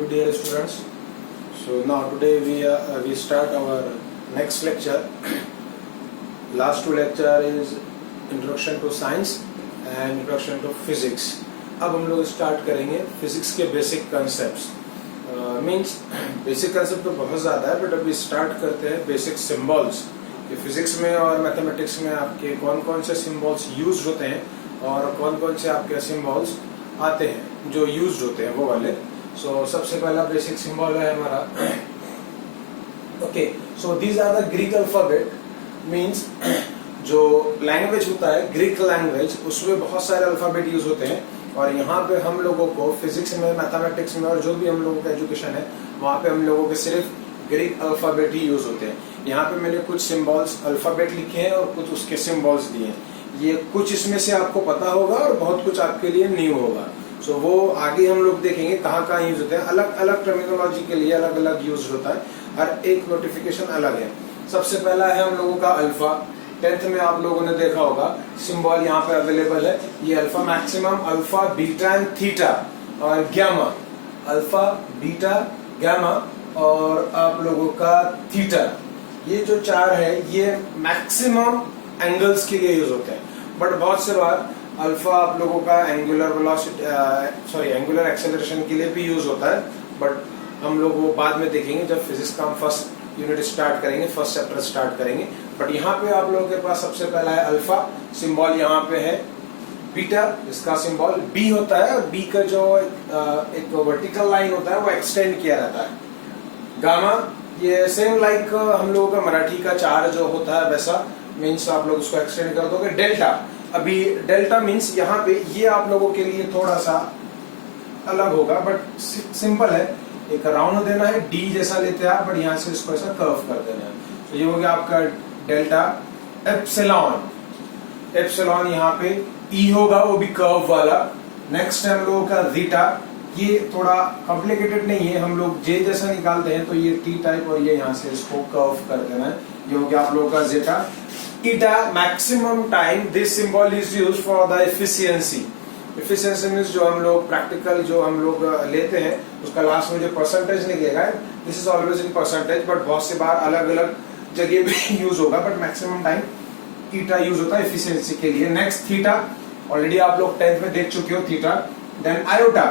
you dear students. So now today we start our next lecture. Last two lecture is introduction to science and introduction to physics. अब हम लोग start करेंगे physics के basic concepts. Means basic concept तो बहुत ज़्यादा है, but अभी स्टार्ट करते हैं बेसिक सिंबल्स. कि फिजिक्स में और मैथमेटिक्स में आपके कौन कौन से सिंबल्स यूज होते हैं और कौन कौन से आपके सिंबल्स आते हैं जो यूज होते हैं वो वाले. सो सबसे पहला बेसिक सिंबल है हमारा. Okay, so these are the Greek alphabet. Means जो लैंग्वेज होता है ग्रीक लैंग्वेज, उसमें बहुत सारे अल्फाबेट यूज होते हैं. और यहाँ पे हम लोगों को फिजिक्स में, मैथमेटिक्स में और जो भी हम लोगों का एजुकेशन है वहाँ पे हम लोगों के सिर्फ ग्रीक अल्फाबेट ही यूज होते हैं. यहाँ पे मैंने कुछ सिंबल्स अल्फाबेट लिखे हैं और कुछ उसके सिंबल्स दिए हैं. ये कुछ इसमें से आपको पता होगा और बहुत कुछ आपके लिए न्यू होगा. सो वो आगे हम लोग देखेंगे कहाँ कहाँ यूज होते हैं. अलग अलग टर्मिनोलॉजी के लिए अलग अलग यूज होता है. हर एक नोटिफिकेशन अलग है. सबसे पहला है हम लोगों का अल्फा. 10th में आप लोगों ने देखा होगा सिंबल यहाँ पे अवेलेबल है. ये alpha maximum, alpha, beta and theta और गामा. अल्फा, बीटा, गामा और आप लोगों का थीटा. ये जो चार है ये मैक्सिमम एंगल्स के लिए यूज होते हैं. बट बहुत से बार अल्फा आप लोगों का एंगुलर वेलोसिटी एंगुलर एक्सेलरेशन के लिए भी यूज होता है. बट हम लोग वो बाद में देखेंगे जब फिजिक्स का हम फर्स्ट यूनिट स्टार्ट करेंगे, फर्स्ट चैप्टर स्टार्ट करेंगे. बट यहाँ पे आप लोगों के पास सबसे पहला है अल्फा. सिंबल यहाँ पे है बीटा. इसका सिंबल बी होता है और बी का जो एक वर्टिकल लाइन होता है वो एक्सटेंड किया रहता है. गामा, ये सेम लाइक हम लोगों का मराठी का चार जो होता है वैसा. मीन्स आप लोग उसको एक्सटेंड कर दोगे. डेल्टा, अभी डेल्टा मीन्स यहाँ पे ये आप लोगों के लिए थोड़ा सा अलग होगा बट सिंपल है. एक राउंड देना है, डी जैसा लेते हैं आप, बट यहाँ से इसको ऐसा कर्व कर देना है. तो ये हो गया आपका डेल्टा. एप्सिलॉन, एप्सिलॉन यहाँ पे ई होगा, वो भी कर्व वाला. नेक्स्ट है हम लोगों का जीटा. ये थोड़ा कॉम्प्लिकेटेड नहीं है, हम लोग जे जैसा निकालते हैं तो ये टी टाइप और ये यहाँ से इसको कर्व कर देना है. ये हो गया आप लोगों का zeta. Eta, maximum time. This symbol is used for the efficiency. Efficiency means जो हम लोग प्रैक्टिकल जो हम लोग लेते हैं उसका लास्ट में जो परसेंटेज निकलेगा, this is always in percentage. But बहुत से बार अलग अलग जगह पे यूज होगा, but maximum time eta use होता है एफिशिएंसी के लिए. नेक्स्ट थीटा, ऑलरेडी आप लोग 10th में देख चुके हो theta. Then iota.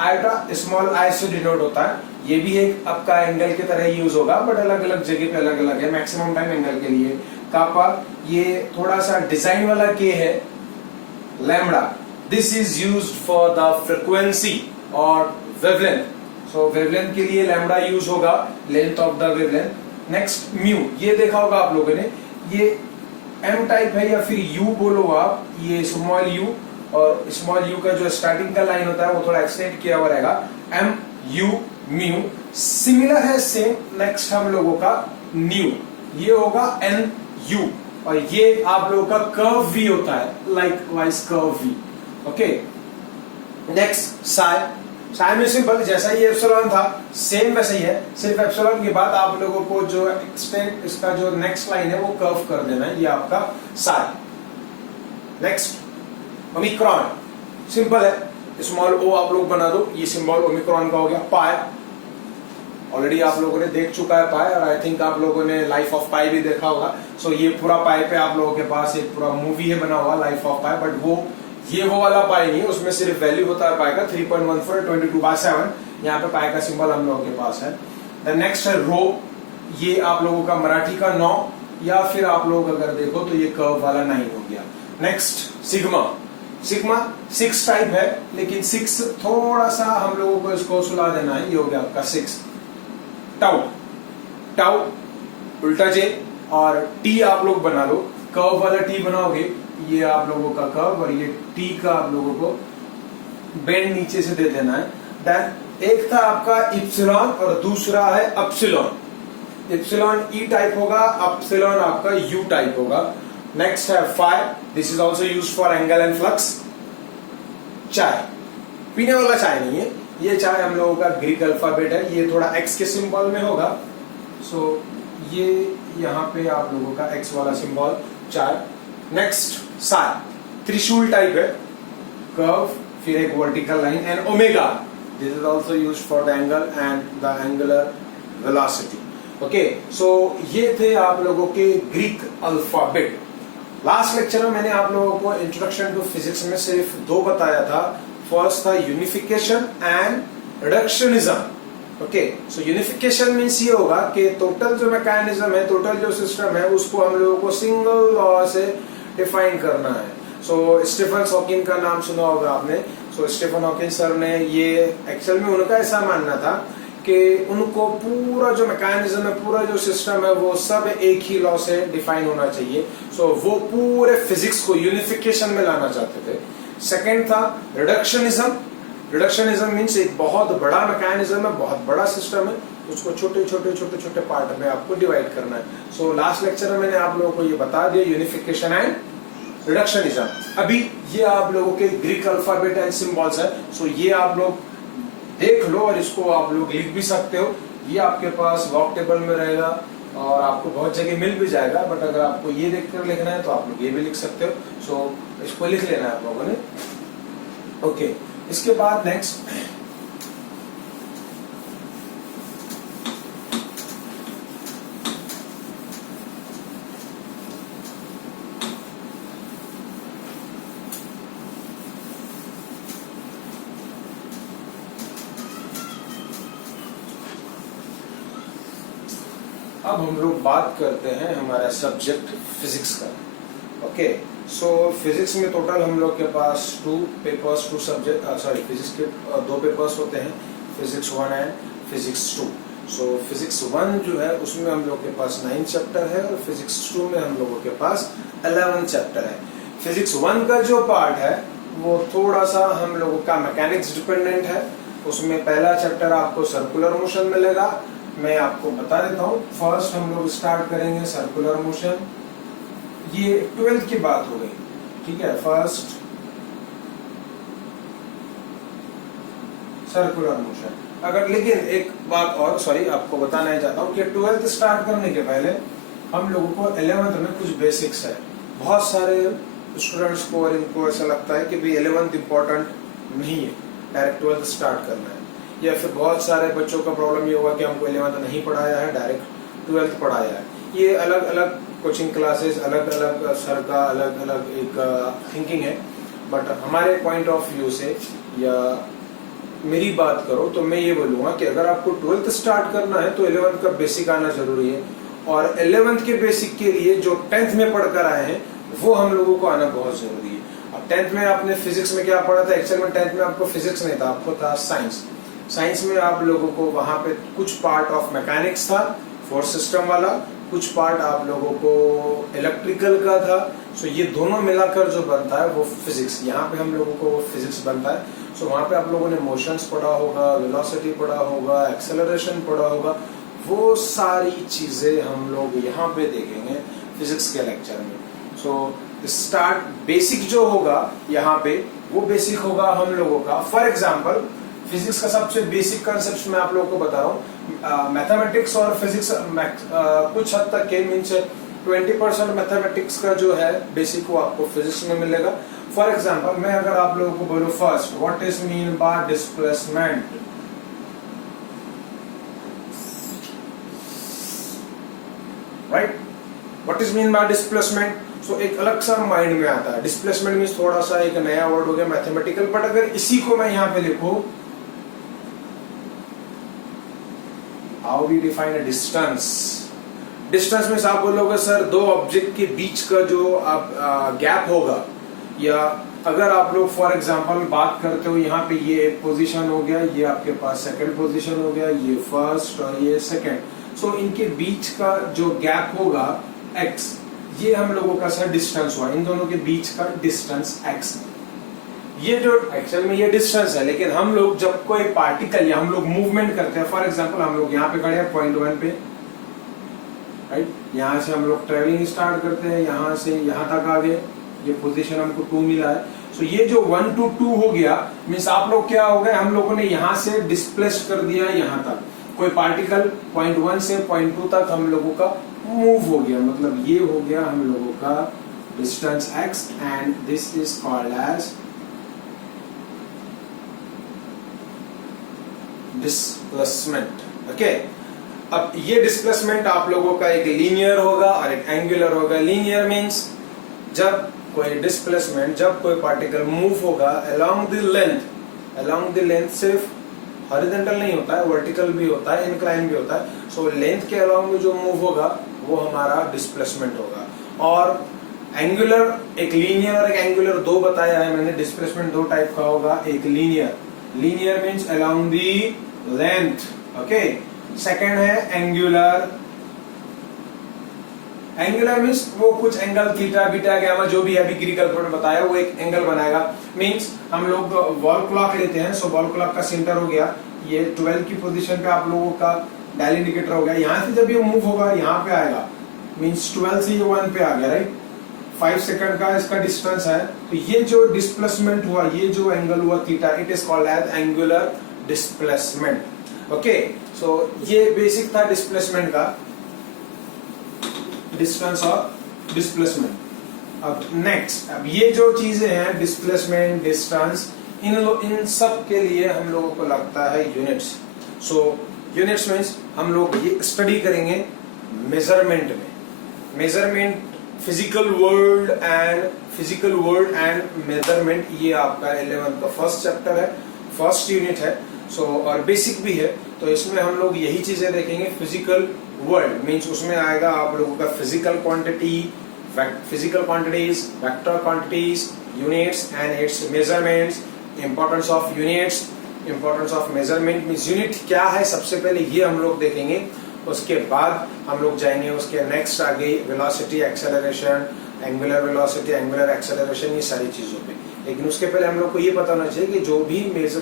Iota small I से डिनोट होता है. ये भी एक आपका एंगल की तरह यूज होगा बट अलग अलग जगह पे अलग अलग है. मैक्सिमम टाइम एंगल के लिए. कापा, ये थोड़ा सा डिजाइन वाला के है. Lambda, this is used for the frequency और वेवलेंथ. सो वेवलेंथ के लिए लैम्बडा यूज होगा, length of the wavelength. Next mu, ये देखा होगा आप लोगों ने, ये एम टाइप है या फिर यू बोलो आप. ये स्मॉल यू और स्मॉल यू का जो स्टार्टिंग का लाइन होता है वो थोड़ा एक्सटेंड किया हुआ रहेगा. एम यू म्यू सिमिलर है सेम. नेक्स्ट हम लोगों का न्यू, ये होगा एन यू. और ये आप लोगों का कर्व वी होता है, likewise curve V. Okay, next psi. Psi में सिंपल जैसा ही एप्सिलॉन था सेम वैसा ही है, सिर्फ एप्सिलॉन के बाद आप लोगों को जो एक्सटेंड इसका जो नेक्स्ट लाइन है वो कर्व कर देना है. ये आपका साई. Next omicron. सिंपल है, स्मॉल ओ आप लोग बना दो. ये सिंबल ओमिक्रॉन का हो गया. पाई, ऑलरेडी आप लोगों ने देख चुका है पाई, और आई थिंक आप लोगों ने लाइफ ऑफ पाई भी देखा होगा. सो ये पूरा पाई पे आप लोगों के पास एक पूरा मूवी है बना हुआ, लाइफ ऑफ पाई. बट ये वो वाला पाई नहीं है, उसमें सिर्फ वैल्यू होता है पाई का 3.14 22/7. यहाँ पे पाई का सिंबल हम लोगों के पास है. द नेक्स्ट है रो. ये आप लोगों का मराठी का 9 या फिर आप लोग अगर देखो तो ये कर्व वाला 9 हो गया. Next sigma. सिग्मा 6 टाइप है, लेकिन 6 थोड़ा सा हम लोगों को इसको सुला देना है. ये हो गया आपका 6. टाउ, टाउ उल्टा जे और टी आप लोग बना लो. कर्व वाला टी बनाओगे, ये आप लोगों का कर्व, और ये टी का आप लोगों को बेंड नीचे से दे देना है. देन एक था आपका इप्सिलॉन और दूसरा है अपसिलॉन. इप्सिलॉन ई टाइप होगा, अपसिलॉन आपका यू टाइप होगा. नेक्स्ट है phi. This is also use for angle and flux. चाय, पीने वाला चाय नहीं है, ये चाय हम लोगों का ग्रीक अल्फाबेट है. ये थोड़ा एक्स के सिंबल में होगा. सो ये यहाँ पे आप लोगों का एक्स वाला सिंबल चाय. नेक्स्ट साई, त्रिशूल टाइप है, कर्व, फिर एक vertical line. And omega, This is also used for the angle and the angular velocity. Okay, so ये थे आप लोगों के ग्रीक अल्फाबेट। लास्ट लेक्चर में मैंने आप लोगों को इंट्रोडक्शन टू फिजिक्स में सिर्फ 2 बताया था। फर्स्ट था unification and reductionism. Okay, so unification means ये होगा कि टोटल जो मैकेनिज्म है, टोटल जो सिस्टम है, उसको हम लोगों को सिंगल लॉ से डिफाइन करना है। सो स्टीफन हॉकिंग का नाम सुना होगा आपने। सो स्टीफन हॉकिंग सर ने ये एक्चुअल में उनका ऐसा मानना था कि उनको पूरा जो मैकेनिज्म है, पूरा जो सिस्टम है, वो सब एक ही लॉ से डिफाइन होना चाहिए। सो वो पूरे फिजिक्स को यूनिफिकेशन में लाना चाहते थे। सेकेंड था रिडक्शनिज्म। रिडक्शनिज्म मीन्स एक बहुत बड़ा मैकेनिज्म है, बहुत बड़ा सिस्टम है, उसको छोटे छोटे पार्ट में आपको डिवाइड करना है। सो लास्ट लेक्चर में मैंने आप लोगों को ये बता दिया, यूनिफिकेशन एंड रिडक्शनिज्म। अभी ये आप लोगों के ग्रीक अल्फाबेट एंड सिंबल्स है। सो ये आप लोग देख लो और इसको आप लोग लिख भी सकते हो। ये आपके पास लॉक टेबल में रहेगा और आपको बहुत जगह मिल भी जाएगा, बट अगर आपको ये देखकर लिखना है तो आप लोग ये भी लिख सकते हो। सो इसको लिख लेना है आप लोगों ने। ओके, इसके बाद नेक्स्ट अब हम लोग बात करते हैं हमारा सब्जेक्ट फिजिक्स का। ओके, सो फिजिक्स में टोटल हम लोग के पास 2 पेपर्स, 2 सब्जेक्ट, सॉरी फिजिक्स के 2 पेपर्स होते हैं, physics 1 and physics 2। So physics 1 जो है उसमें हम लोग के पास 9 चैप्टर है और फिजिक्स 2 में हम लोगों के पास 11 चैप्टर है। फिजिक्स 1 का जो पार्ट है वो थोड़ा सा हम लोगों का मैकेनिक्स डिपेंडेंट है। उसमें पहला चैप्टर आपको सर्कुलर मोशन मिलेगा। मैं आपको बता देता हूँ। फर्स्ट हम लोग स्टार्ट करेंगे सर्कुलर मोशन। ये 12th की बात हो गई, ठीक है। First circular motion. अगर लेकिन एक बात और, सॉरी, आपको बताना चाहता हूँ कि 12th स्टार्ट करने के पहले हम लोगों को 11th में कुछ बेसिक्स है। बहुत सारे स्टूडेंट्स को और इनको ऐसा लगता है कि भाई 11th इंपॉर्टेंट नहीं है, डायरेक्ट 12th स्टार्ट करना है। या फिर बहुत सारे बच्चों का प्रॉब्लम ये हुआ कि हमको 11th नहीं पढ़ाया है, डायरेक्ट 12th पढ़ाया है। ये अलग अलग कोचिंग क्लासेस, अलग अलग सर का अलग अलग एक थिंकिंग है। बट हमारे पॉइंट ऑफ व्यू से या मेरी बात करो तो मैं ये बोलूंगा कि अगर आपको 12th स्टार्ट करना है तो 11th का बेसिक आना जरूरी है। और 11th के बेसिक के लिए जो 10th में पढ़कर आए हैं वो हम लोगों को आना बहुत जरूरी है। अब 10th में आपने फिजिक्स में क्या पढ़ा था? एक्चुअल में 10th में आपको फिजिक्स नहीं था, आपको था साइंस। साइंस में आप लोगों को वहां पे कुछ पार्ट ऑफ मैकेनिक्स था, फोर्स सिस्टम वाला, कुछ पार्ट आप लोगों को इलेक्ट्रिकल का था। सो ये दोनों मिलाकर जो बनता है वो फिजिक्स, यहाँ पे हम लोगों को वो फिजिक्स बनता है। सो वहां पे आप लोगों ने मोशंस पढ़ा होगा, वेलोसिटी पढ़ा होगा, एक्सेलरेशन पढ़ा होगा। वो सारी चीजें हम लोग यहाँ पे देखेंगे फिजिक्स के लेक्चर में। सो स्टार्ट बेसिक जो होगा यहाँ पे, वो बेसिक होगा हम लोगों का। फॉर एग्जाम्पल फिजिक्स का सबसे बेसिक कंसेप्ट मैं आप लोगों को बता रहा हूँ। मैथमेटिक्स और फिजिक्स कुछ हद तक के मीन्स 20% मैथमेटिक्स का जो है बेसिक वो आपको फिजिक्स में मिलेगा। फॉर एग्जाम्पल मैं अगर आप लोगों को बोलूं first, what is mean by displacement, right? What is mean by displacement? So एक अलग सा माइंड में आता है। डिस्प्लेसमेंट मीन्स थोड़ा सा एक नया वर्ड हो गया मैथमेटिकल। बट अगर इसी को मैं यहाँ पे लिखूं, how we define a distance. Distance means आप बोलोगे सर 2 ऑब्जेक्ट के बीच का जो गैप होगा, या अगर आप लोग फॉर एग्जांपल बात करते हो यहाँ पे ये एक पोजीशन हो गया, ये आपके पास सेकंड पोजीशन हो गया, ये फर्स्ट और ये सेकंड। सो इनके बीच का जो गैप होगा x, ये हम लोगों का सर डिस्टेंस हुआ। इन दोनों के बीच का डिस्टेंस x। ये जो एक्चुअल में ये डिस्टेंस है, लेकिन हम लोग जब कोई पार्टिकल या हम लोग मूवमेंट करते हैं, फॉर एग्जांपल हम लोग यहाँ पे खड़े हैं पॉइंट 1 पे, राइट? यहाँ से हम लोग ट्रेवलिंग स्टार्ट करते हैं, यहाँ से यहाँ तक आ गए, ये पोजीशन हमको 2 मिला है। सो ये जो 1 to 2 हो गया, मीन्स आप लोग क्या हो गए, हम लोगों ने यहाँ से डिस्प्लेस कर दिया यहाँ तक। कोई पार्टिकल पॉइंट 1 से पॉइंट 2 तक हम लोगों का मूव हो गया, मतलब ये हो गया हम लोगों का distance x, and this is called as displacement. Okay, अब ये डिस्प्लेसमेंट आप लोगों का एक लीनियर होगा और एक एंगुलर होगा। लीनियर मींस जब कोई डिस्प्लेसमेंट, जब कोई पार्टिकल मूव होगा अलोंग द लेंथ, सिर्फ हॉरिजॉन्टल नहीं होता है, वर्टिकल भी होता है, इंक्लाइन भी होता है। सो लेंथ के अलोंग में जो मूव होगा वो हमारा डिस्प्लेसमेंट होगा। और एंगुलर, एक लीनियर और एक एंगुलर दो बताया है मैंने। डिस्प्लेसमेंट दो टाइप का होगा, एक linear means along the length. Okay, second है एंगुलर मींस वो कुछ एंगल थीटा बीटा गामा जो भी अभी ग्रीक अल्फाबेट में बताया वो एक एंगल बनाएगा। मींस हम लोग वॉल क्लॉक लेते हैं, सो वॉल क्लॉक का सेंटर हो गया ये 12 की पोजीशन पे आप लोगों का डायल इंडिकेटर हो गया। यहाँ से जब ये मूव होगा यहाँ पे आएगा, मींस 12 से ये 1 पे आ गया, राइट। 5 सेकंड का इसका डिस्टेंस है, तो ये जो डिस्प्लेसमेंट हुआ, ये जो एंगल हुआ theta, it is called as angular displacement. Okay, so ये बेसिक था डिस्प्लेसमेंट का, डिस्टेंस और डिस्प्लेसमेंट। अब नेक्स्ट, अब ये जो चीजें हैं डिस्प्लेसमेंट, डिस्टेंस, इन सब के लिए हम लोगों को लगता है यूनिट्स। सो यूनिट्स मींस हम लोग ये स्टडी करेंगे मेजरमेंट में। Measurement, physical world and measurement, ये आपका 11th का फर्स्ट चैप्टर है, फर्स्ट यूनिट है। सो और बेसिक भी है, तो इसमें हम लोग यही चीजें देखेंगे। फिजिकल वर्ल्ड मींस उसमें आएगा आप लोगों का physical quantities, vector quantities, units and it's measurements, importance of units, importance of measurement means unit क्या है, सबसे पहले ये हम लोग देखेंगे। उसके बाद हम लोग जाएंगे उसके नेक्स्ट आगे velocity, acceleration, angular velocity, angular acceleration, ये सारी चीजों पे। लेकिन उसके पहले हम लोग को ये पता होना चाहिए कि जो भी यूनिट्स,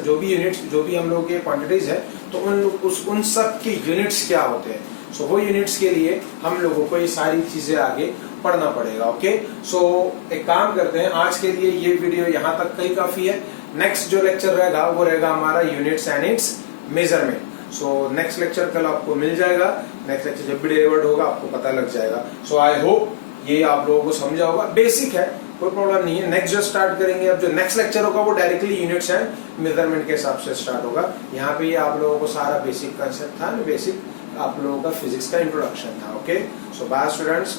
जो भी हम लोग के क्वांटिटीज है, तो उन सब के यूनिट्स क्या होते हैं। सो वो यूनिट्स के लिए हम लोगों को ये सारी चीजें आगे पढ़ना पड़ेगा। ओके, सो एक काम करते हैं, आज के लिए ये वीडियो यहाँ तक कहीं काफी है। नेक्स्ट जो लेक्चर रहेगा वो रहेगा हमारा units and it's measurement. So next lecture कल आपको मिल जाएगा, नेक्स्ट लेक्चर जब भी डिलीवर्ड होगा आपको पता लग जाएगा। सो आई होप ये आप लोगों को समझा होगा, बेसिक है, कोई प्रॉब्लम नहीं है। नेक्स्ट जो स्टार्ट करेंगे, अब जो नेक्स्ट लेक्चर होगा वो डायरेक्टली यूनिट्स एंड मेजरमेंट के हिसाब से स्टार्ट होगा। यहाँ पे ये आप लोगों को सारा बेसिक कंसेप्ट था, बेसिक आप लोगों का फिजिक्स का इंट्रोडक्शन था। ओके, सो बाय स्टूडेंट्स।